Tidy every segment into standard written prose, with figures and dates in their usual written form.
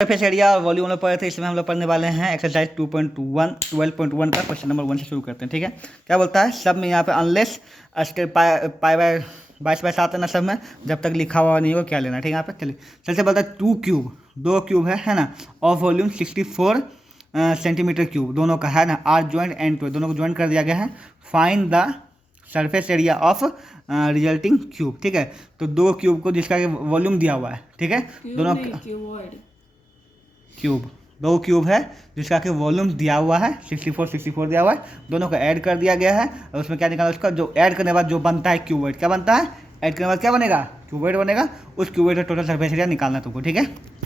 Surface area और volume हम लोग पढ़े थे, इसमें हम लोग पढ़ने वाले हैं एक्सरसाइज 2.1 12.1 का क्वेश्चन नंबर 1 से शुरू करते हैं। ठीक है, क्या बोलता है सब में यहाँ पे अनलेस पाई बाय 22/7 है ना सब में, जब तक लिखा हुआ नहीं हो क्या लेना। ठीक है, यहाँ पे चलिए सबसे बोलता है 2 क्यूब, 2 क्यूब है ना, ऑफ वॉल्यूम 64 सेंटीमीटर क्यूब, दोनों का है ना, आर ज्वाइंट एंड टू, दोनों को ज्वाइंट कर दिया गया है। Find the surface area of resulting cube. ठीक है, तो 2 क्यूब को जिसका वॉल्यूम दिया हुआ है, ठीक है, दोनों क्यूब, 2 क्यूब है जिसका कि वॉल्यूम दिया हुआ है 64 दिया हुआ है, दोनों को ऐड कर दिया गया है। और उसमें क्या निकाला, उसका जो ऐड करने के बाद जो बनता है क्यूबॉइड, क्या बनता है, ऐड करने के बाद क्या बनेगा, क्यूबॉइड बनेगा। उस क्यूबॉइड का टोटल सरफेस एरिया निकालना तुमको। ठीक है,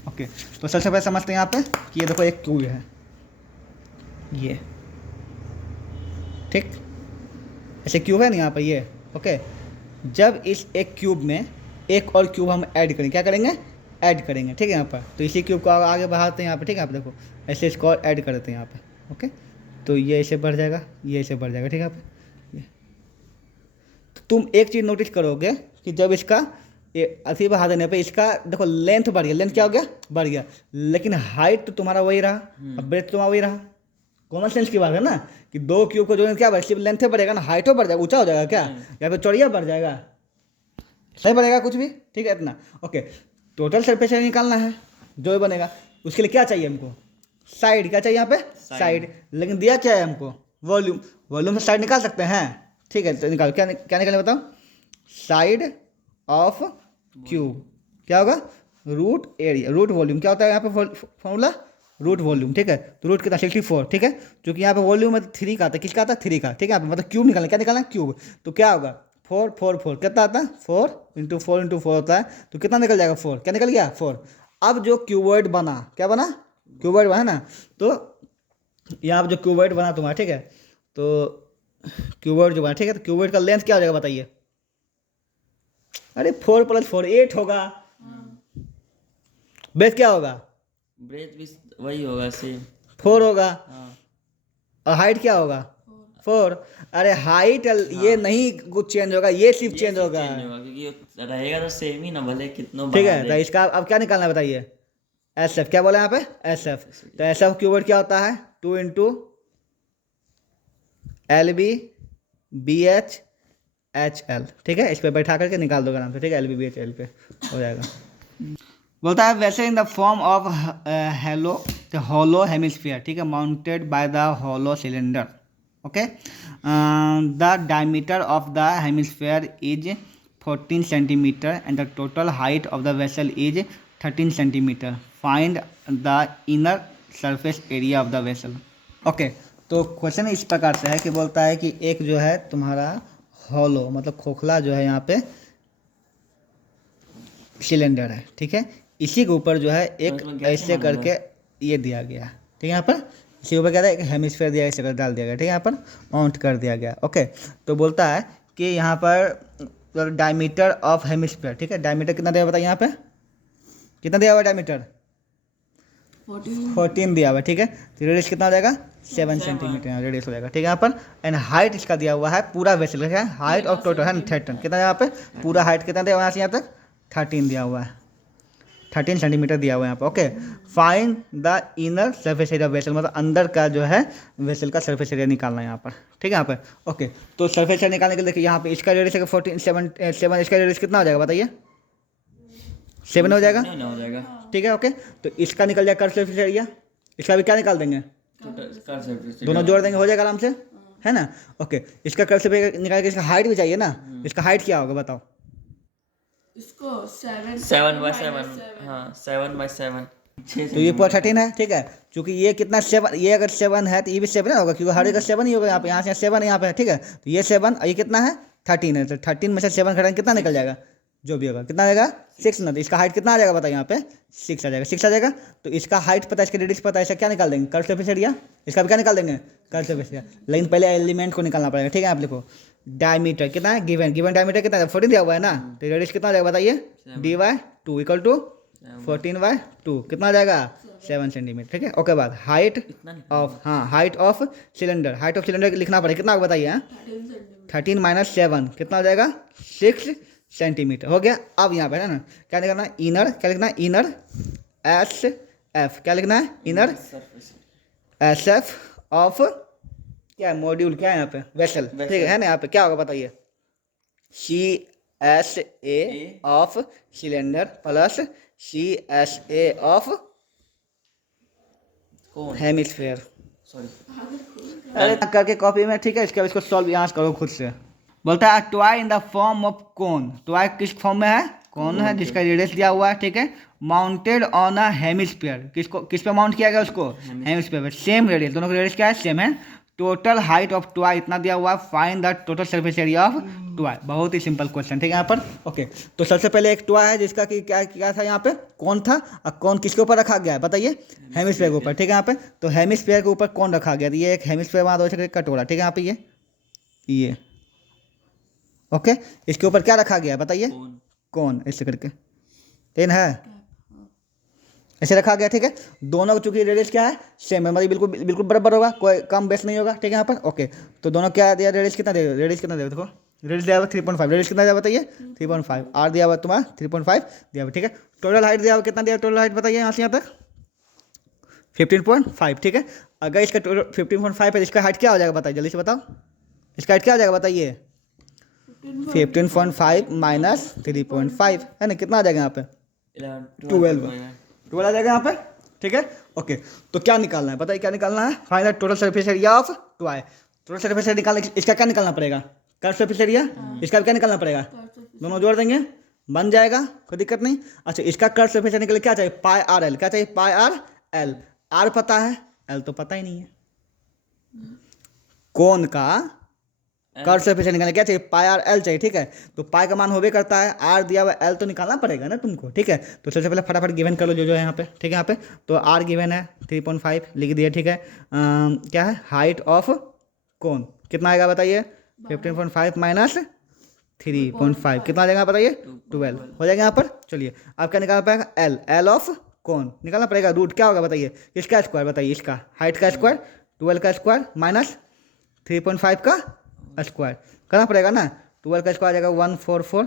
ओके, तो सबसे पहले समझते हैं यहाँ पे कि ये देखो एक क्यूब है, ये ठीक, ऐसे क्यूब है ना यहाँ पर ये। ओके, जब इस एक क्यूब में एक और क्यूब हम ऐड करेंगे, क्या करेंगे, ऐड करेंगे। ठीक है, यहाँ पर तो इसी क्यूब को आगे बढ़ाते हैं यहाँ पे। ठीक है, आप देखो ऐसे इसको और ऐड करते हैं यहाँ पे। ओके, तो ये ऐसे बढ़ जाएगा, ये ऐसे बढ़ जाएगा। ठीक है, आप ये तो तुम एक चीज़ नोटिस करोगे कि जब इसका ये अभी बढ़ा देने पे इसका देखो लेंथ बढ़ गया, लेंथ क्या हो गया, बढ़ गया, लेकिन हाइट तो तुम्हारा वही रहा, अब ब्रेथ तुम्हारा वही रहा। कॉमन सेंस की बात है ना कि 2 क्यूब को जो क्या बढ़, सिर्फ लेंथ बढ़ेगा ना, हाइटो बढ़ जाएगा, ऊंचा हो जाएगा क्या, या फिर चौड़िया बढ़ जाएगा, सही बढ़ेगा कुछ भी। ठीक है, इतना ओके। टोटल सरफेस एरिया निकालना है जो बनेगा, उसके लिए क्या चाहिए हमको, साइड, क्या चाहिए यहाँ पे, साइड, लेकिन दिया क्या है हमको, वॉल्यूम, वॉल्यूम से साइड निकाल सकते हैं। ठीक है, तो निकालो, क्या क्या निकालने बताओ, साइड ऑफ क्यूब क्या होगा, रूट एरिया, रूट वॉल्यूम क्या होता है यहाँ पे फॉर्मूला, रूट वॉल्यूम। ठीक है, तो रूट कितना 64। ठीक है, क्योंकि यहाँ पे वॉल्यूम है 3 का आता है, किसका आता है, 3 का। ठीक है, मतलब क्यूब निकालना, क्या निकालना, क्यूब, तो क्या होगा 4 4 4 कितना आता है, 4 × 4 × 4 होता है, तो कितना निकल जाएगा, 4, क्या निकल गया 4। अब जो क्यूबॉइड बना, क्या बना, क्यूबॉइड बना ना, तो यहाँ पर जो क्यूबॉइड बना तुम्हारा, ठीक है, तो क्यूबॉइड जो बना, ठीक है, तो क्यूबॉइड का लेंथ क्या हो जाएगा बताइए, अरे 4 + 4 8 होगा, ब्रेथ क्या होगा, ब्रेथ भी वही होगा, सेम 4 होगा, हाँ। और हाइट क्या होगा 4। अरे हाइट ये नहीं कुछ चेंज होगा, ये सिर्फ चेंज होगा, क्योंकि रहेगा तो सेम ही ना, भले कितना ठीक बढ़ा है। तो दे। इसका अब क्या निकालना है बताइए, एस एफ, क्या बोला यहाँ पे, एस एफ, तो एस एफ क्यूबॉइड क्या होता है, 2 × LB BH HL। ठीक है, इस पे बैठा करके निकाल दो आराम से। ठीक है, LB BH L पे हो जाएगा। बोलता है वैसे इन the form of hollow hemisphere, ठीक है, mounted by the hollow cylinder. Okay, the diameter of the hemisphere is 14 centimetre and the total height of the vessel is 13 centimetre. Find the inner surface area of the vessel. Okay, तो question इस प्रकार से है कि बोलता है कि एक जो है तुम्हारा हॉलो मतलब खोखला जो है यहाँ पे सिलेंडर है, ठीक है, इसी के ऊपर जो है एक ऐसे करके ये दिया गया, ठीक है, यहाँ पर इसी के ऊपर क्या था, एक हेमिस्फीयर दिया, ऐसे कर डाल दिया गया, ठीक है, यहाँ पर माउंट कर दिया गया। ओके, तो बोलता है कि यहाँ पर डायमीटर ऑफ हेमिस्फीयर, ठीक है, डायमीटर कितना दिया बताइए, यहाँ पे कितना दिया हुआ, डायमीटर 14 दिया हुआ है। ठीक है, तो रेडियस कितना हो जाएगा, 7 सेंटीमीटर रेडियस हो जाएगा। ठीक है, यहाँ पर एंड हाइट इसका दिया हुआ है पूरा वेसल का, हाइट ऑफ टोटल है 13, कितना यहाँ पे पूरा हाइट कितना दिया हुआ है, यहाँ से यहाँ तक 13 दिया हुआ है, 13 सेंटीमीटर दिया हुआ है यहाँ पर। Okay, find the inner surface area vessel, मतलब अंदर का जो है वेसल का सरफेस एरिया निकालना है यहाँ पर। ठीक है, यहाँ पर ओके, तो सरफेस एरिया निकालने के लिए देखिए यहाँ पे इसका रेडियस है 7 इसका रेडियस कितना हो जाएगा बताइए, 7 हो जाएगा, ठीक है। ओके, तो इसका निकल जाएगा कर्व सरफेस एरिया, इसका भी क्या निकाल देंगे, दोनों जोड़ देंगे, हो जाएगा आराम से, है ना। ओके, इसका कर्व सरफेस निकाल के इसका हाइट भी चाहिए ना, इसका हाइट क्या होगा बताओ, इसको 7/7, हाँ 7/7, तो ये पूरा 13 है। ठीक है, क्योंकि ये कितना 7, ये अगर 7 है तो ये भी 7 होगा, क्योंकि हर एक 7 ही होगा यहाँ पे, यहाँ से 7 यहाँ पे है। ठीक है, तो ये 7 और ये कितना है 13 है, तो 13 में से 7 घटाएंगे कितना निकल जाएगा, जो भी होगा कितना आएगा 6 ना, तो इसका हाइट कितना आ जाएगा बताइए, यहाँ पे 6 आ जाएगा, 6 आ जाएगा। तो इसका हाइट पता है, इसका रेडियस पता है, इसका क्या निकाल देंगे, कर्व सरफेस एरिया, इसका भी क्या निकाल देंगे, कर्व सरफेस एरिया, लेकिन पहले एलिमेंट को निकालना पड़ेगा। ठीक है, आप लिखो डायमीटर कितना है, गिवन डायमीटर कितना है 14 दिया हुआ है ना, तो रेडियस कितना आ जाएगा बताइए, d/2 = 14/2 कितना आ जाएगा 7 सेंटीमीटर। ठीक है, ओके, बाद हाइट ऑफ, हाँ height of cylinder, height of cylinder लिखना पड़ेगा, कितना होगा बताइए, 13 - 7 कितना हो जाएगा 6 सेंटीमीटर हो गया। अब यहाँ पे है ना क्या लिखना, इनर क्या लिखना, इनर एफ, क्या लिखना है, inner surface S F of क्या है, मॉड्यूल क्या है यहाँ पे, वेसल, ठीक है ना। यहाँ पे क्या होगा बताइए, C S A of cylinder plus C S A of कौन, हेमिस्फेयर। सॉरी अरे करके कॉपी में, ठीक है। इसके इसको सॉल्व यहाँ से करो खुद से। बोलता है toy in the form of cone, toy किस फॉर्म में है, कौन है जिसका रेडियस दिया हुआ है, ठीक है। माउंटेड ऑन अ हेमिस्फीयर, किसको किस पे माउंट किया गया उसको, हेमिस्फीयर पे। सेम रेडियस, दोनों का रेडियस क्या है, सेम है। टोटल हाइट ऑफ ट्वाई इतना दिया हुआ है, find the total surface area of toy. बहुत ही सिंपल क्वेश्चन, ठीक है यहाँ पर। ओके, तो सबसे पहले एक ट्वाई है जिसका कि क्या क्या था यहाँ पे, कौन था, और कौन किसके ऊपर रखा गया है बताइए, हेमिस्फीयर के ऊपर, ठीक है यहाँ पे। तो हेमिस्फीयर के ऊपर कौन रखा गया, ये एक हेमिस्फीयर वहाँ दो कटोरा, ठीक है यहाँ पे ये ओके। इसके ऊपर क्या रखा गया है बताइए, कौन, ऐसे करके तीन है, ऐसे रखा गया, ठीक है। दोनों चूंकि रेडियस क्या है, सेम है, मतलब बिल्कुल बिल्कुल बराबर होगा, कोई कम बेस नहीं होगा, ठीक है यहाँ पर। ओके, तो दोनों क्या दिया, रेडियस कितना दे, रेडियस कितना दे, देखो रेडियस दिया हुआ 3.5, रेडियस कितना दिया बताइए 3.5, आर दिया हुआ तुम्हारा 3.5 दिया हुआ, ठीक है। टोटल हाइट दिया हुआ कितना दिया, टोटल हाइट बताइए यहाँ से यहाँ तक 15.5, ठीक है। अगर इसका 15.5 है, इसका हाइट क्या हो जाएगा बताइए, जल्दी से बताओ, इसका हाइट क्या हो जाएगा बताइए, 15.5 माइनस 3.5 है ना, कितना आ जाएगा यहाँ पे 12 आ जाएगा यहाँ पे, ठीक है। ओके, तो क्या निकालना है बताइए, क्या निकालना है, find the total surface area of ट्वाई। Total surface area निकालने, इसका क्या निकालना पड़ेगा, कर्व सरफेस एरिया, इसका भी क्या निकालना पड़ेगा, दोनों जोड़ देंगे बन जाएगा, कोई दिक्कत नहीं। अच्छा, इसका कर्व सरफेस एरिया के लिए क्या चाहिए, पाई आर एल, क्या चाहिए पाई आर एल, आर पता है, एल तो पता ही नहीं है। कौन का कर्व सरफेस एरिया निकालने क्या चाहिए, पाई आर एल चाहिए, ठीक है। तो पाई का मान होबे करता है, आर दिया हुआ एल तो निकालना पड़ेगा ना तुमको, ठीक है। तो सबसे पहले फटाफट गिवन कर लो जो है यहाँ पे, ठीक है। यहाँ पे तो आर गिवन है 3.5 लिख दिया, ठीक है। क्या है, हाइट ऑफ कौन कितना आएगा बताइए, 15.5 माइनस 3.5 कितना आ जाएगा बताइए, 12 हो जाएगा यहाँ पर। चलिए, अब क्या निकालना पड़ेगा, एल, एल ऑफ कौन निकालना पड़ेगा, रूट क्या होगा बताइए, इसका स्क्वायर बताइए, इसका हाइट का स्क्वायर 12 का स्क्वायर माइनस 3.5 का स्क्वायर करना पड़ेगा ना। 12 का स्क्वायर आ जाएगा 144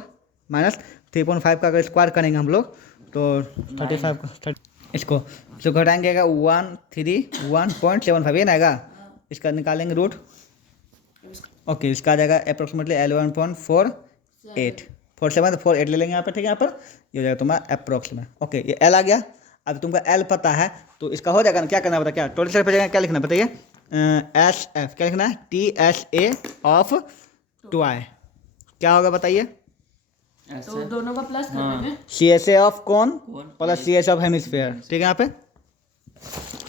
माइनस 3.5 का अगर स्क्वायर करेंगे हम लोग तो 35 का, इसको जो घटाएंगे 131.75 ये ना आएगा, इसका निकालेंगे रूट। ओके, इसका आ जाएगा अप्रोक्सीमेटली 11.48 ले लेंगे यहाँ पे, ठीक है। यहाँ पर ये हो जाएगा तुम्हारा अप्रोक्सीमेट। ओके, ये एल आ गया। अब तुमको एल पता है तो इसका हो जाएगा ना, क्या करना पता, क्या टोटल सरफेस क्या लिखना बताइए, एस एफ, क्या लिखना है, T S A of toy, क्या होगा बताइए, तो दोनों का प्लस कर देंगे, C S A of cone plus C S of hemisphere, ठीक है। यहाँ पे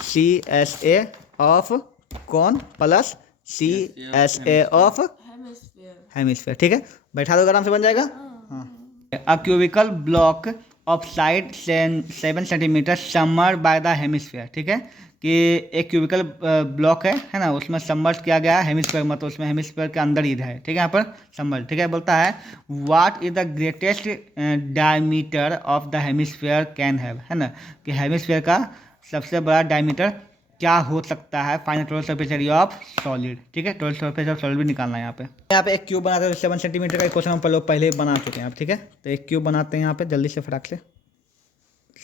C S A of cone plus C S A of hemisphere, ठीक है। बैठा दो आराम से बन जाएगा। हाँ, a cubical block of side 7 centimetre summer by the hemisphere, ठीक है। कि एक क्यूबिकल ब्लॉक है ना, उसमें सबमर्ज किया गया है, हेमिस्फीयर मतलब उसमें हेमिस्फीयर के अंदर ही है, ठीक है। यहाँ पर सबमर्ज, ठीक है। बोलता है what is the greatest diameter of the hemisphere can have, है ना, कि हेमिस्फीयर का सबसे बड़ा डायमीटर क्या हो सकता है, find total surface area of solid, ठीक है। टोटल सरफेस ऑफ सॉलिड भी निकालना है यहाँ पे। यहाँ पे एक क्यूब बनाते हैं 7 सेंटीमीटर का, क्वेश्चन हम लोग पहले बना चुके हैं, ठीक है। तो एक क्यूब बनाते हैं यहाँ पे जल्दी से फटाक से,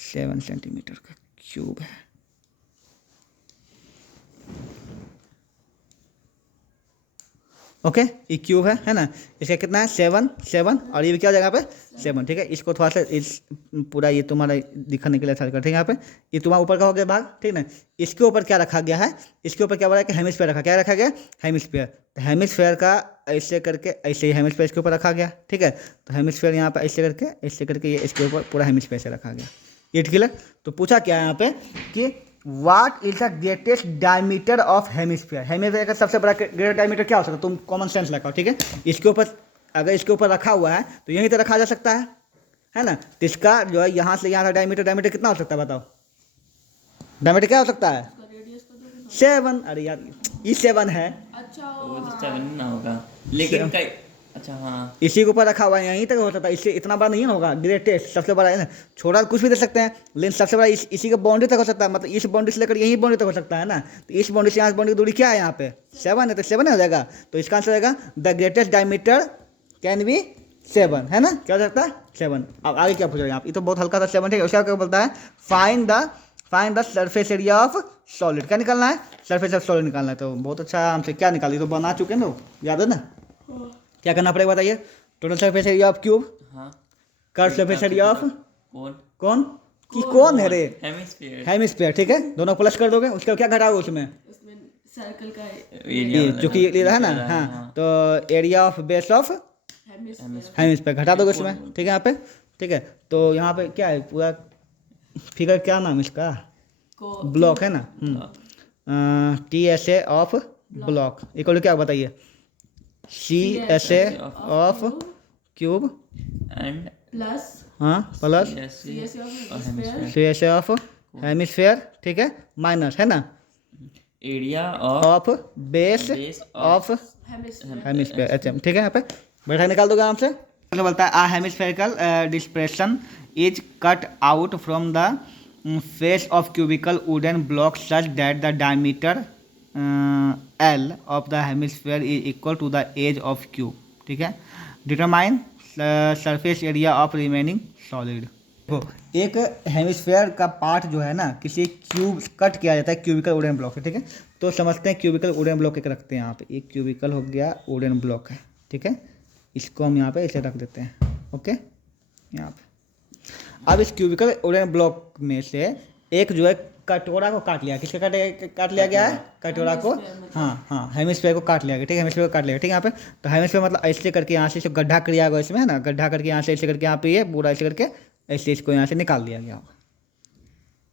7 सेंटीमीटर का क्यूब है। ओके, ये क्यूब है ना, इसका कितना है 7 और ये भी क्या हो जाएगा यहाँ पे 7, ठीक है। इसको थोड़ा सा इस पूरा ये तुम्हारा दिखाने के लिए अच्छा करते हैं यहाँ पे, ये तुम्हारा ऊपर का हो गया भाग, ठीक ना। इसके ऊपर क्या रखा गया है, इसके ऊपर क्या बोला है कि हेमिस्फीयर रखा, क्या रखा गया, हेमिस्फीयर। तो हेमिस्फीयर का ऐसे करके ऐसे ही हेमिस्फीयर इसके ऊपर रखा गया, ठीक है। तो हेमिस्फीयर यहाँ पे ऐसे करके ये इसके ऊपर पूरा हेमिस्फीयर से रखा गया, ये ठीक है। तो पूछा क्या है यहाँ पे कि what is the greatest diameter of hemisphere, hemisphere का सबसे बड़ा ग्रेटेस्ट डायमीटर क्या हो सकता है, तुम कॉमन सेंस लगाओ, ठीक है। इसके ऊपर अगर इसके ऊपर रखा हुआ है तो यहीं तो रखा जा सकता है ना। तो इसका जो है यहाँ से यहाँ डायमीटर कितना हो सकता है बताओ, डायमीटर क्या हो सकता है 7, अरे यार ये 7 है, अच्छा वो तो 7 ना होगा, लेकिन कई, अच्छा हाँ, इसी के ऊपर रखा हुआ है, यहीं तक हो सकता है, इससे इतना बड़ा नहीं होगा, ग्रेटेस्ट सबसे बड़ा है ना, छोटा कुछ भी दे सकते हैं, लेकिन सबसे बड़ा इसी के बाउंड्री तक हो सकता है, मतलब इस बाउंड्री से लेकर यही बाउंड्री तक हो सकता है ना। तो इस बाउंड्री से यहाँ बाउंड्री की दूरी क्या है यहाँ पे 7 है, तो 7 हो जाएगा। तो इसका आंसर रहेगा the greatest diameter can be 7, है ना, क्या हो सकता है 7। अब आगे क्या पूछ रहे हैं आप, ये तो बहुत हल्का सा 7, ठीक है। उसका क्या बोलता है find the surface area of solid, क्या निकालना है, सरफेस ऑफ सॉलिड निकालना है। तो बहुत अच्छा हमसे क्या निकाली, तो बना चुके हैं लोग, याद है ना, क्या करना पड़ेगा बताइए, total surface area of cube, हाँ कर्व सरफेस एरिया ऑफ कौन कौन कि कौन है रे, हेमिस्फीयर हेमिस्फीयर, ठीक है, दोनों प्लस कर दोगे, उसका क्या घटाओगे उसमें, उसमें सर्कल का एरिया जो कि ये है ना, हाँ, तो area of base of hemisphere घटा दोगे उसमें, ठीक है, यहाँ पे, ठीक है। तो यहाँ पे क्या है पूरा फिगर, क्या नाम इसका, ब्लॉक है ना, TSA of block equal to क्या बताइए, CSA of cube and plus hemisphere CSA of hemisphere, ठीक है, माइनस है ना area of base of hemisphere, अच्छा ठीक है, यहाँ पे बैठा निकाल दोगे आराम से। तो बोलता है a hemispherical depression is cut out from the face of cubical wooden block such that the diameter L of the hemisphere is equal to the edge of cube, ठीक है। Determine surface area of remaining solid. एक hemisphere का part जो है ना किसी cube cut किया जाता है क्यूबिकल वुडन ब्लॉक से, ठीक है। तो समझते हैं क्यूबिकल वुडन ब्लॉक एक रखते हैं यहाँ पे, एक क्यूबिकल हो गया वुडन ब्लॉक है, ठीक है, इसको हम यहाँ पे ऐसे रख देते हैं, ओके, यहाँ पे। अब इस क्यूबिकल वुडन ब्लॉक में से एक जो है कटोरा को काट लिया, किसका काट लिया गया है, कटोरा को, हाँ हेमिस्फीयर को काट लिया गया, ठीक है, हेमिस्फीयर को काट लिया गया, ठीक है, यहाँ पे। तो हेमिस्फीयर मतलब ऐसे करके यहाँ से गड्ढा किया गया इसमें, है ना, गड्ढा करके यहाँ से ऐसे करके यहाँ पे ये पूरा ऐसे करके ऐसे इसको यहाँ से निकाल दिया गया,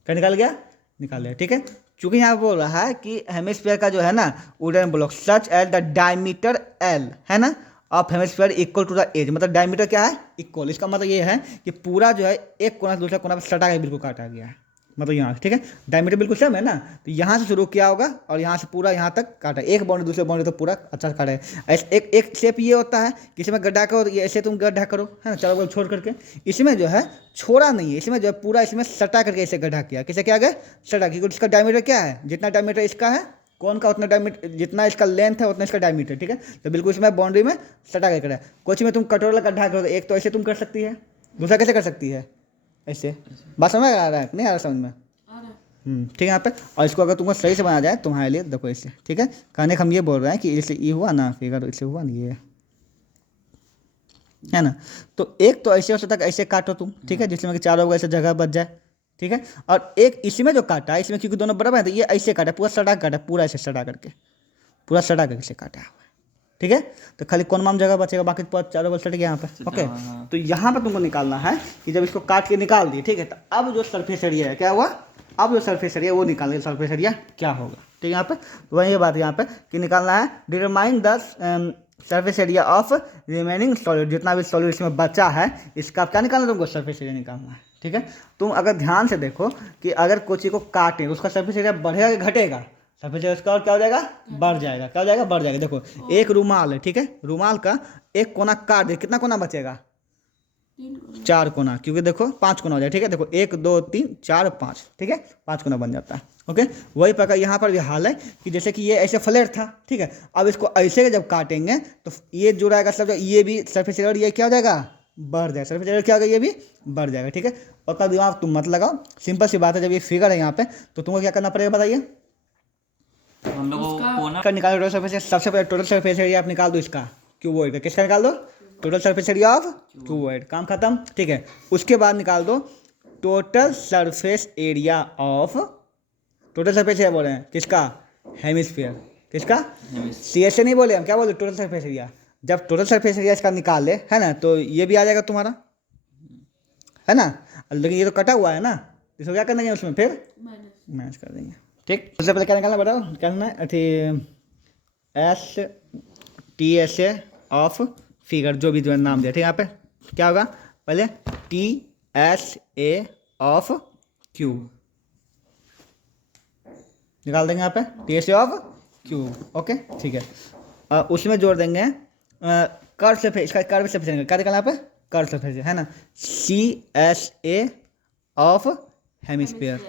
क्या निकाल गया, निकाल लिया, ठीक है। चूंकि यहाँ बोल रहा है कि हेमिस्फीयर का जो है ना wooden block such as the diameter L है ना of hemisphere equal to the edge, मतलब डायमीटर क्या है, इक्वल, इसका मतलब ये है कि पूरा जो है एक कोना से दूसरा कोना पर सटा के बिल्कुल काटा गया है, मतलब यहाँ से, ठीक है, डायमीटर बिल्कुल सेम है ना, तो यहाँ से शुरू किया होगा और यहाँ से पूरा यहाँ तक काटा, एक बाउंड्री दूसरे बाउंड्री तो पूरा अच्छा काटा है। ऐसे एक शेप ये होता है कि इसमें गड्ढा करो, ये ऐसे तुम गड्ढा करो, है ना, चारों बगल छोड़ करके, इसमें जो है छोड़ा नहीं है, इसमें जो है पूरा इसमें सटा करके ऐसे गड्ढा किया, किसे क्या गया, सटा, क्योंकि इसका डायमीटर क्या है, जितना डायमीटर इसका है कौन का उतना डायमीटर, जितना इसका लेंथ है उतना इसका डायमीटर, ठीक है। तो बिल्कुल इसमें बाउंड्री में सटा करके है। कुछ में तुम कटोरा गड्ढा करो, एक तो ऐसे तुम कर सकती है, दूसरा कैसे कर सकती है, ऐसे, बात समझ आ रहा है नहीं आ रहा समझ में, ठीक है यहाँ पे। और इसको अगर तुमको सही से बना जाए तुम्हारे लिए देखो इससे, ठीक है, कहने का हम ये बोल रहे हैं कि इससे ये हुआ ना फिगर, इससे हुआ ना ये, है ना। तो एक तो ऐसे हो सकता है ऐसे काटो तुम, ठीक है, जिसमें कि चारों ऐसे जगह बच जाए, ठीक है। और एक इसमें जो काटा है, इसमें क्योंकि दोनों बराबर है तो ये ऐसे काटा, पूरा सड़ा काटा, पूरा ऐसे सड़ा करके, पूरा सड़ा करके से काटा हुआ है, ठीक है। तो खाली कौन माम जगह बचेगा, बाकी पूरा चारों बल सट गया यहाँ पे, ओके। तो यहाँ पर तुमको निकालना है कि जब इसको काट के निकाल दिए, ठीक है, तो अब जो सरफेस एरिया है क्या हुआ, अब जो सरफेस एरिया वो निकालने, सरफेस एरिया क्या होगा, ठीक है, यहाँ पे। तो वही ये बात है यहाँ पे कि निकालना है determine the surface area of remaining solid, जितना भी सॉलिड इसमें बचा है इसका क्या निकालना है तुमको, सरफेस एरिया निकालना है, ठीक है। तुम अगर ध्यान से देखो कि अगर कोई चीज़ को काटें उसका सरफेस एरिया बढ़ेगा कि घटेगा, सरफेस एरिया उसका और क्या हो जाएगा, बढ़ जाएगा, क्या हो जाएगा, बढ़ जाएगा। देखो एक रुमाल है, ठीक है, रुमाल का एक कोना काट दे, कितना कोना बचेगा, 4 कोना, क्योंकि देखो 5 कोना हो जाए, ठीक है, देखो 1 2 3 4 5, ठीक है, 5 कोना बन जाता है, ओके। वही प्रकार यहाँ पर भी हाल है कि जैसे कि ये ऐसे फ्लैट था, ठीक है, अब इसको ऐसे जब काटेंगे तो ये जो रहेगा सब, ये भी सरफेस एरिया ये क्या हो जाएगा, बढ़ जाएगा, सरफेस एरिया क्या होगा, ये भी बढ़ जाएगा, ठीक है। और का दिमाग तुम मत लगाओ, सिंपल सी बात है, जब ये फिगर है यहाँ पे तो तुमको क्या करना पड़ेगा बताइए, हम लोगों को का निकालो टोटल सरफेस, सबसे पहले टोटल सरफेस एरिया आप निकाल दो इसका, क्यूबॉइड का, किसका निकाल दो, total surface area of cuboid, काम खत्म, ठीक है। उसके बाद निकाल दो total surface area of, total surface area बोल रहे हैं किसका, हेमिस्फीयर, किसका, CSA नहीं बोले हम, क्या बोले, टोटल सरफेस एरिया। जब टोटल सरफेस एरिया इसका निकाल ले, है ना, तो ये भी आ जाएगा तुम्हारा, है ना, लेकिन ये तो कटा हुआ है ना, इसको क्या कर देंगे उसमें फिर माइनस कर देंगे, ठीक। सबसे पहले क्या निकालना बताओ, क्या करना है, TSA ऑफ फिगर, जो भी जो नाम दिया, ठीक है, यहाँ पे क्या होगा, पहले TSA ऑफ क्यूब निकाल देंगे यहाँ पे, TSA ऑफ क्यूब, ओके, ठीक है। उसमें जोड़ देंगे कर्व सरफेस, इसका कर्व सरफेस क्या निकालना यहाँ पे, कर्व सरफेस है ना, CSA ऑफ हेमिस्फीयर,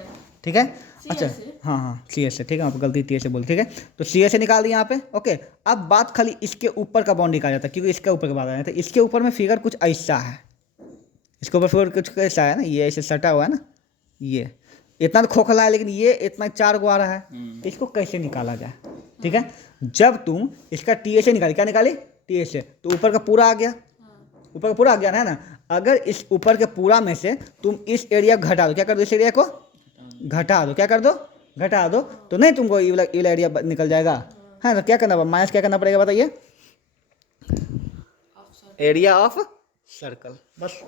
ठीक है, अच्छा, हाँ CSA, ठीक है, आपको गलती TSA बोल, ठीक है। तो CSA निकाल दिया यहाँ पे, ओके। अब बात खाली इसके ऊपर का बाउंड्री कहा जाता है, क्योंकि इसके ऊपर का बात आ जाता है, इसके ऊपर में फिगर कुछ ऐसा है, इसके ऊपर फिगर कुछ ऐसा है ना, ये ऐसे सटा हुआ है ना, ये इतना तो खोखला है, लेकिन ये इतना 4 गो आ रहा है, तो इसको कैसे निकाला जाए? ठीक है, जब तुम इसका टी से निकाली, क्या निकाली? टी से, तो ऊपर का पूरा आ गया, ऊपर का पूरा आ गया है ना। अगर इस ऊपर के पूरा में से तुम इस एरिया को घटा दो, क्या कर दो? इस एरिया को घटा दो, क्या कर दो? घटा दो, तो नहीं तुमको ये वाला एरिया निकल जाएगा, है ना। क्या करना पड़ेगा? माइनस क्या करना पड़ेगा बताइए? एरिया ऑफ सर्कल, बस।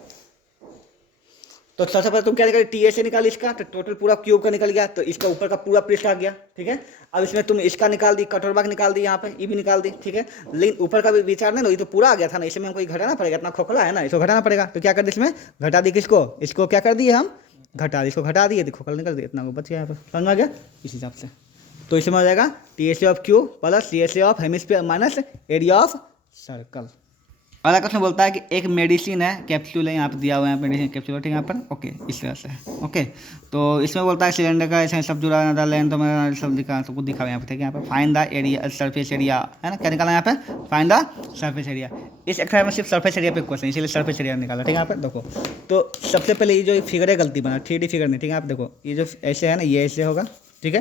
तो सबसे पहले तुम क्या निकाली? टी से निकाली इसका, तो टोटल पूरा क्यूब का निकल गया, तो इसका ऊपर का पूरा पृष्ठ आ गया। ठीक है, अब इसमें तुम इसका निकाल दी, कटोरबा निकाल दी, यहाँ पे ये भी निकाल दी। ठीक है, लेकिन ऊपर का भी विचार नहीं लो, ये तो पूरा आ गया था ना, इसमें हमको घटाना पड़ेगा, इतना खोखला है ना, इसको घटाना पड़ेगा। तो क्या कर दी इसमें? घटा दी। किसको? इसको क्या कर दिए हम? घटा दी, इसको घटा दिए, तो खोखला निकल दिया, इतना को बच गया यहाँ पर। समझ में आ गया? इस हिसाब से तो इसमें हो जाएगा टी से ऑफ क्यूब प्लस सी से of hemisphere minus area of circle. अगला क्वेश्चन बोलता है कि एक मेडिसिन है, कैप्सूल है, यहाँ पर दिया हुआ है मेडिसिन कैप्सूल, ठीक है, यहाँ पर। ओके, इस तरह से। ओके, तो इसमें बोलता है सिलेंडर का ऐसे सब जुड़ा ना लेंथ तो मैं सब दिखा, सब कुछ दिखा हुआ है यहाँ पर। ठीक है, यहाँ पर find the area surface area, है ना। क्या निकाला यहाँ पे? Find the surface area. इस एक्सरसाइज में सिर्फ सरफेस एरिया पे क्वेश्चन, इसलिए सरफेस एरिया निकाला। ठीक है, यहाँ पर देखो, तो सबसे पहले ये जो फिगर है गलती बना, 3D फिगर नहीं। ठीक है, आप देखो, ये जो ऐसे है ना, ये ऐसे होगा। ठीक है,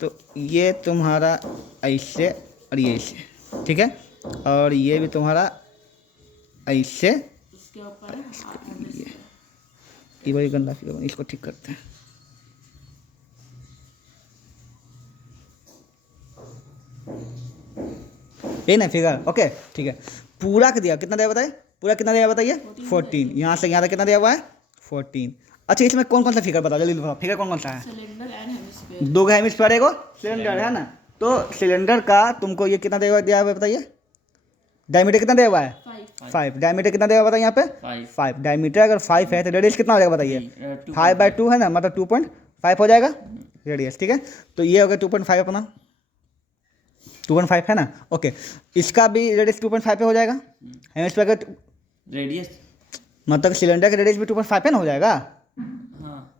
तो ये तुम्हारा ऐसे और ये ऐसे। ठीक है, और ये भी तुम्हारा ऐसे, इसके ऊपर ये बड़ी गंदा फिगर, इसको ठीक करते हैं। ये ना फिगर, ओके, ठीक है। पूरा का दिया कितना दिया बताइए? पूरा कितना दिया बताइए? 14। यहाँ से यहाँ तक कितना दिया हुआ है? 14। अच्छा, इसमें कौन कौन सा फिगर बता, जल्दी बताओ, फिगर कौन कौन सा है? सिलेंडर एंड हेमिस्फीयर, 2 हेमिस्फीयर है, सिलेंडर है ना। तो सिलेंडर का तुमको ये कितना दिया हुआ है बताइए? डायमीटर कितना दिया हुआ है? 5। डायमीटर कितना दिया हुआ बताइए यहाँ पे? 5। डायमीटर अगर 5 है तो रेडियस कितना हो जाएगा बताइए? 5/2 है ना, मतलब 2.5 हो जाएगा रेडियस। ठीक है, तो ये हो गया 2.5 अपना, 2.5 है ना। ओके, इसका भी रेडियस 2.5 पे हो जाएगा। हेमिस्फीयर का रेडियस मतलब सिलेंडर का रेडियस भी 2.5 पे ना हो जाएगा। हाँ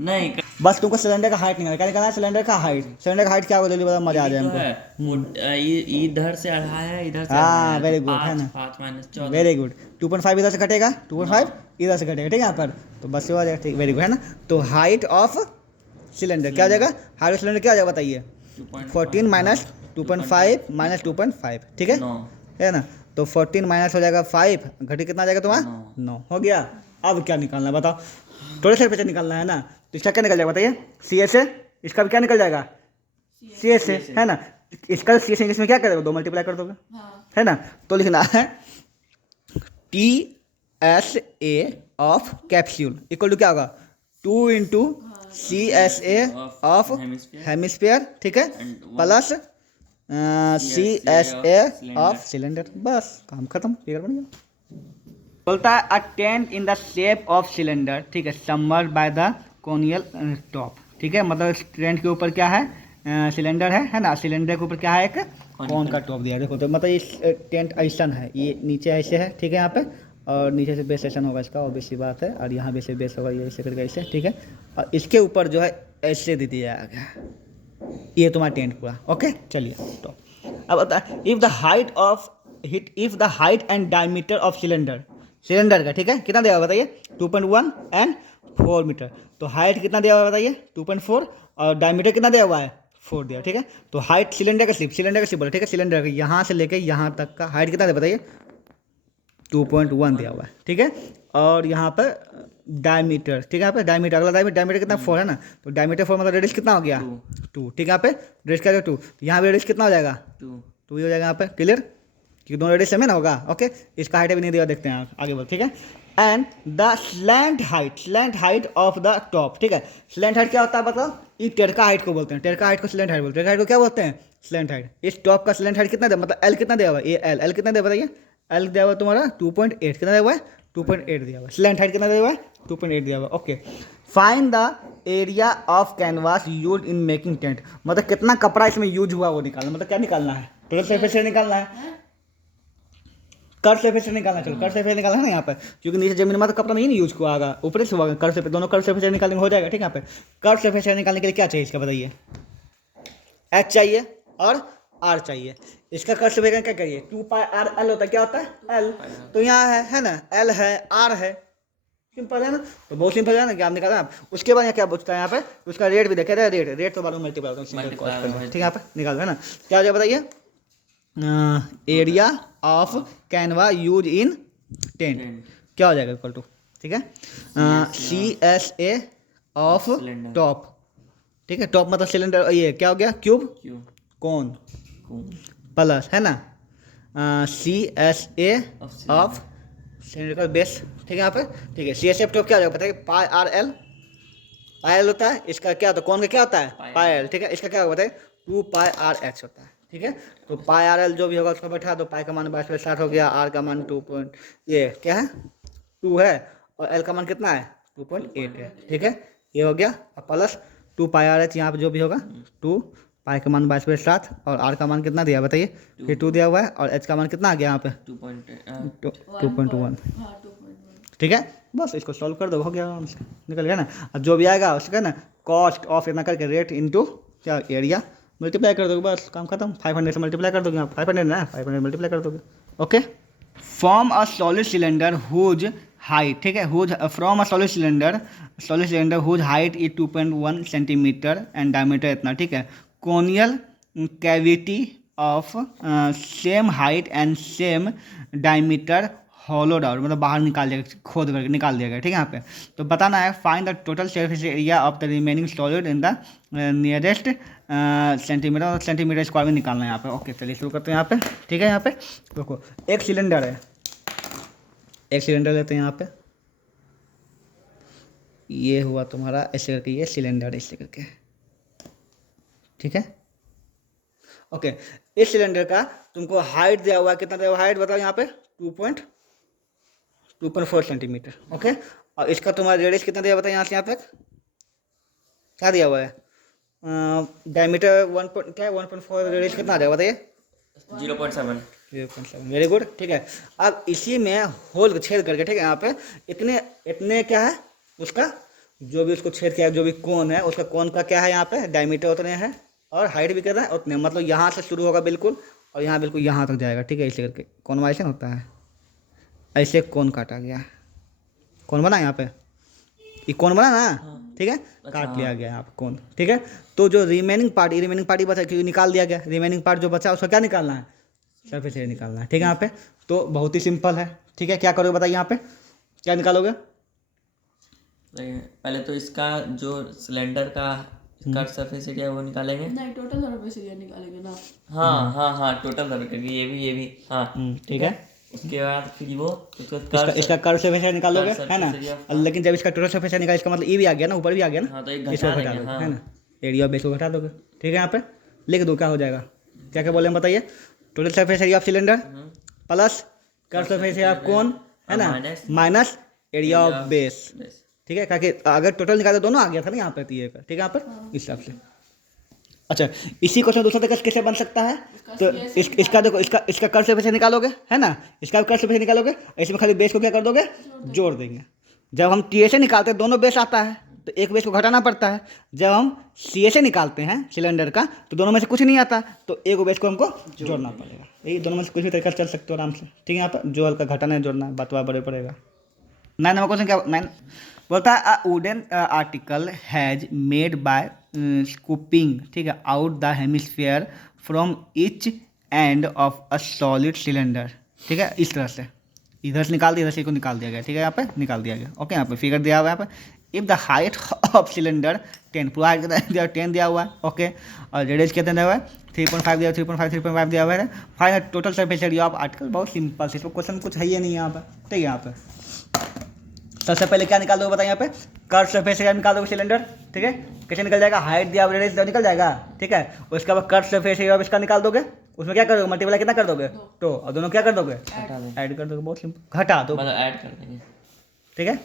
नहीं बस तुमको सिलेंडर का हाइट निकालना है। क्या निकालना है? सिलेंडर का हाइट। सिलेंडर का हाइट क्या होगा जल्दी बताओ, मजा आ जाए हमको। इधर से 2.5 है, इधर से हाँ, वेरी गुड, है ना, 5 माइनस 14, वेरी गुड। 2.5 इधर से घटेगा, 2.5 इधर से घटेगा। ठीक है, यहाँ पर तो बस ये हो जाएगा। ठीक, वेरी गुड, है ना। तो हाइट ऑफ सिलेंडर क्या हो जाएगा? हाइट ऑफ सिलेंडर क्या हो जाएगा बताइए? 14 माइनस 2.5 माइनस 2.5। ठीक है, 9 है ना। तो 14 माइनस हो जाएगा 5, घटे कितना आ जाएगा तुम्हारा? 9 हो गया। अब क्या निकालना है बताओ? टोटल सरफेस निकालना है ना, तो इसका क्या निकल जाएगा बताइए? सी से, इसका भी क्या निकल जाएगा? सी से, है ना। इसका सी से इंग्लिश में क्या कर दोगे? 2 मल्टीप्लाई कर दोगे, है ना। तो लिखना है TSA of capsule equal to क्या होगा? 2 इंटू CSA ऑफ हेमिस्फीयर, ठीक है, प्लस CSA ऑफ सिलेंडर। बस काम खत्म, फिगर बन गया। बोलता है a tent in the shape of cylinder, ठीक है, submerged by the conical top. ठीक है, मतलब टेंट के ऊपर क्या है? सिलेंडर है ना। सिलेंडर के ऊपर क्या है? एक कौन का टॉप दिया है। देखो, तो मतलब इस टेंट ऐसा है, ये नीचे ऐसे है, ठीक है, यहाँ पे, और नीचे से बेस सेक्शन होगा इसका, ऑब्वियस सी बात है, और यहाँ भी से बेस होगा, ये ऐसे करके ऐसे। ठीक है, और इसके ऊपर जो है ऐसे दे दिया गया, ये तुम्हारा टेंट पूरा। ओके, चलिए टॉप। अब बता, if the height and diameter of cylinder का, ठीक है, कितना दिया हुआ बताइए? 2.1 एंड 4 मीटर। तो हाइट कितना दिया हुआ बताइए? 2.4, और डायमीटर कितना दिया हुआ है? 4 दिया। ठीक है, तो हाइट सिलेंडर का स्लिप बोला, ठीक है, सिलेंडर का यहाँ से लेके यहाँ तक का हाइट कितना दिया बताइए? 2.1 दिया हुआ है। ठीक है, और यहाँ पर डायमीटर, ठीक है, यहाँ पे डायमीटर, अगला डायमीटर कितना? 4 है ना। तो डायमीटर 4 मतलब रेडियस कितना हो गया? 2। ठीक है, यहाँ पे रेडियस क्या 2, यहाँ पे रेडियस कितना हो जाएगा? 2 ही हो जाएगा यहाँ पे। क्लियर, क्योंकि दोनों रेडियस सेम है ना होगा। ओके, इसका हाइट भी नहीं दिया, देखते हैं आगे बोल। ठीक है, and the slant height of the top, ठीक है। स्लैंट हाइट क्या होता है बताओ? ये टेरका हाइट को बोलते हैं, टेरका हाइट को स्लैंट हाइट बोलते हैं। टेरका हाइट को क्या बोलते हैं? Slant height. इस टॉप का स्लैंट हाइट कितना दिया, मतलब एल कितना दिया हुआ? ये एल कितना दिया बताइए? एल दिया हुआ तुम्हारा 2.8, कितना दिया हुआ है? 2.8 दिया हुआ है। स्लैंट हाइट कितना दिया हुआ है? 2.8 दिया हुआ है। Okay, find the area of canvas use in making tent, मतलब कितना कपड़ा इसमें यूज हुआ वो निकालना, मतलब क्या निकालना है? टोटल सरफेस एरिया निकालना है, कर्व सरफेस निकालना। चलो कर्व सरफेस निकालना है ना यहाँ पर, क्योंकि नीचे जमीन में तो कपड़ा नहीं यूज हुआ होगा, ऊपर से हुआ कर्व सरफेस, दोनों कर्व सरफेस निकालने हो जाएगा। ठीक है, यहाँ पे कर्व सरफेस निकालने के लिए क्या चाहिए इसका बताइए? H चाहिए और R चाहिए। इसका कर्व सरफेस क्या करिए? 2πr L होता है, क्या होता है? L। तो यहाँ है ना, L है, R है, सिंपल है ना, तो बहुत सिंपल है ना कि आप निकाला आप। उसके बाद यहाँ क्या पूछता है यहाँ पे, उसका रेट भी देखे थे, रेट तो बाद में मल्टीप्लाई होता है सिंगल कॉस्ट Multiply पर, ठीक है यहाँ पे निकाल दो है ना। क्या हो जाए बताइए, area of Canva use in tent क्या हो जाएगा इक्वल टू, ठीक है, CSA ऑफ Cylinder. टॉप, ठीक है, टॉप मतलब सिलेंडर, ये क्या हो गया क्यूब क्यों कौन कौन प्लस है ना CSA Of of cylinder base, ठीक है यहाँ पे, ठीक है। CSA ऑफ टॉप क्या हो जाएगा बताइए, पाई RL, पायल होता है, इसका क्या होता है, कौन का क्या होता है पायल, ठीक है, इसका क्या होगा बताइए 2 पाई RH होता है, ठीक है। तो पाई RL जो भी होगा उसको बैठा दो, पाई का मान 22/60 हो गया, R का मान 2 पॉइंट ये क्या है 2 है, और L का मान कितना है 2.8 है, ठीक है, ये हो गया, और प्लस 2 पाई RH यहाँ पे जो भी होगा 2 पाई का मान 22/60 और R का मान कितना दिया बताइए, फिर 2 दिया हुआ है, और H का मान कितना आ गया यहाँ पे 2.1, हाँ 2.1 ठीक है। बस इसको सॉल्व कर दो, हो गया आराम से निकल गया ना। अब जो भी आएगा उसका ना कॉस्ट ऑफ इतना करके रेट इनटू क्या एरिया मल्टीप्लाई कर दोगे, बस काम खत्म। 500 से मल्टीप्लाई कर दोगे आप, 500 ना 500 मल्टीप्लाई कर दोगे, okay. Form a solid cylinder whose height, ठीक है, whose from a solid cylinder whose height is 2.1 centimetre and diameter इतना, ठीक है। Conical cavity of same height and same diameter hollowed out, मतलब बाहर निकाल दिया, खोद करके निकाल दिया गया, ठीक है यहाँ पे। तो बताना है find the total surface area of the remaining solid in the nearest centimetre square में निकालना है यहाँ पे, ओके। चलिए शुरू करते हैं यहाँ पे, ठीक है। यहाँ पे देखो एक सिलेंडर है, एक सिलेंडर लेते हैं यहाँ पे, ये हुआ तुम्हारा ऐसे करके, ये सिलेंडर ऐसे करके, ठीक है, ओके। इस सिलेंडर का तुमको हाइट दिया हुआ है, कितना दिया हुआ हाइट बताओ यहाँ पे 2.4 सेंटीमीटर, ओके। और इसका तुम्हारा रेडियस कितना दिया बताओ यहाँ से यहाँ तक, क्या दिया हुआ है डायमीटर 1.4, रेडियस कितना आ जाएगा बताइए 0.7 वेरी गुड, ठीक है। अब इसी में होल छेद करके, ठीक है, यहाँ पे इतने क्या है उसका जो भी उसको छेद किया जो भी कोन है उसका कोन का क्या है यहाँ पे डायमीटर उतने है, और हाइट भी कितना है उतने, मतलब यहाँ से शुरू होगा बिल्कुल और यहाँ बिल्कुल यहाँ तक जाएगा, ठीक है। ऐसे करके कॉन्वाइसन होता है, ऐसे कोन काटा गया, कौन बना यहाँ पे, ये कौन बना ना, ठीक है, काट लिया गया यहाँ पे कौन, ठीक है। तो जो रिमेनिंग पार्ट बचा क्योंकि निकाल दिया गया, रिमेनिंग पार्ट जो बचा उसका क्या निकालना है सरफेस एरिया निकालना है, ठीक है। यहाँ पे तो बहुत ही सिंपल है, ठीक है। क्या करोगे बताइए यहाँ पे क्या निकालोगे, पहले तो इसका जो सिलेंडर का इसका सरफेस एरिया है वो निकालेंगे, नहीं टोटल सरफेस एरिया निकालेंगे ना। हाँ टोटल सरफेस एरिया ये भी हाँ ठीक है। उसके बाद फिर वो इसका कर्व सरफेस एरिया निकालोगे है ना, लेकिन जब इसका टोटल सरफेस एरिया निकाल इसका मतलब ये भी आ गया ना, ऊपर भी आ गया ना, हाँ तो एक इसको घटा घटा देंगे, दोगे हाँ है ना, एरिया बेस को घटा दोगे, ठीक है। यहाँ पे लिख दो क्या हो जाएगा, क्या क्या बोले हम बताइए, total surface area of cylinder plus curve surface area of cone है ना माइनस एरिया ऑफ बेस, ठीक है। क्योंकि अगर टोटल निकाले दोनों आ गया था ना यहाँ पे, तो ये ठीक है यहाँ पर इस हिसाब से। अच्छा इसी क्वेश्चन दूसरा तरीका कैसे बन सकता है, तो इसका देखो इसका कर्व सरफेस निकालोगे है ना, इसका कर्व सरफेस निकालोगे, इसमें खाली बेस को क्या कर दोगे जोड़ देंगे। जब हम टी से निकालते हैं दोनों बेस आता है तो एक बेस को घटाना पड़ता है, जब हम सी से निकालते हैं सिलेंडर का तो दोनों में से कुछ नहीं आता तो एक बेस को हमको जोड़ना पड़ेगा। यही दोनों में से कुछ भी तरीका चल सकते हो आराम से, ठीक है। यहाँ पर जो हल्का घटाना है जोड़ना है बतवा बड़े पड़ेगा। 9 नंबर क्वेश्चन क्या 9 बोलता है, a wooden article has made by scooping, ठीक है, out the hemisphere from each end of a solid cylinder, ठीक है। इस तरह से इधर से निकाल दिया, इधर से को निकाल दिया गया, ठीक है, यहाँ पे निकाल दिया गया, ओके। यहाँ पे फिगर दिया हुआ है यहाँ पे, if the height of cylinder 10, पूरा हाइट कितना 10 दिया हुआ है, ओके। और रेडियस कितना दिया हुआ है 3.5 दिया, 3.5 दिया हुआ है। Final total surface area of article, बहुत सिंपल से, इसमें क्वेश्चन कुछ है ही नहीं यहाँ पर, ठीक है। यहाँ पे सबसे पहले क्या निकाल दोगे बताइए, यहाँ पे कर्व सरफेस एरिया निकाल दोगे सिलेंडर, ठीक है। कैसे निकल जाएगा, हाइट दिया रेडियस दिया निकल जाएगा, ठीक है। उसके बाद कर्व सरफेस एरिया इसका निकाल दोगे, उसमें क्या करोगे मल्टीप्लाई कितना कर दोगे 2, और दोनों क्या कर दोगे ऐड कर दोगे, बहुत सिंपल, घटा दो मतलब ऐड कर देंगे, ठीक है।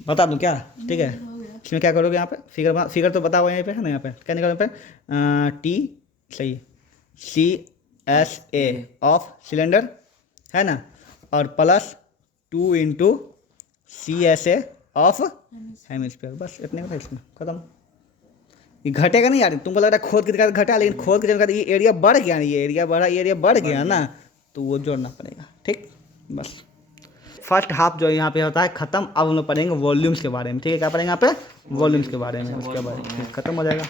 बता दूँ क्या, ठीक है। इसमें क्या करोगे यहाँ पे फिगर तो बता हुआ है यहाँ पे है ना, यहाँ पे क्या निकालोगे यहाँ पे टी सही CSA ऑफ सिलेंडर है ना, और plus 2 into CSA of hemisphere, बस इतने का इसमें खत्म। ये घटेगा नहीं यार, तुमको लग रहा है खोद के घटा, लेकिन खोद के जगह ये एरिया बढ़ गया, ये एरिया बढ़ा, ये एरिया बढ़ गया ना, तो वो जोड़ना पड़ेगा, ठीक। बस फर्स्ट हाफ जो यहाँ पे होता है खत्म। अब हम लोग पढ़ेंगे वॉल्यूम्स के बारे में, ठीक है। क्या पढ़ेंगे यहाँ पे? वॉल्यूम्स के बारे में। उसके बाद खत्म हो जाएगा।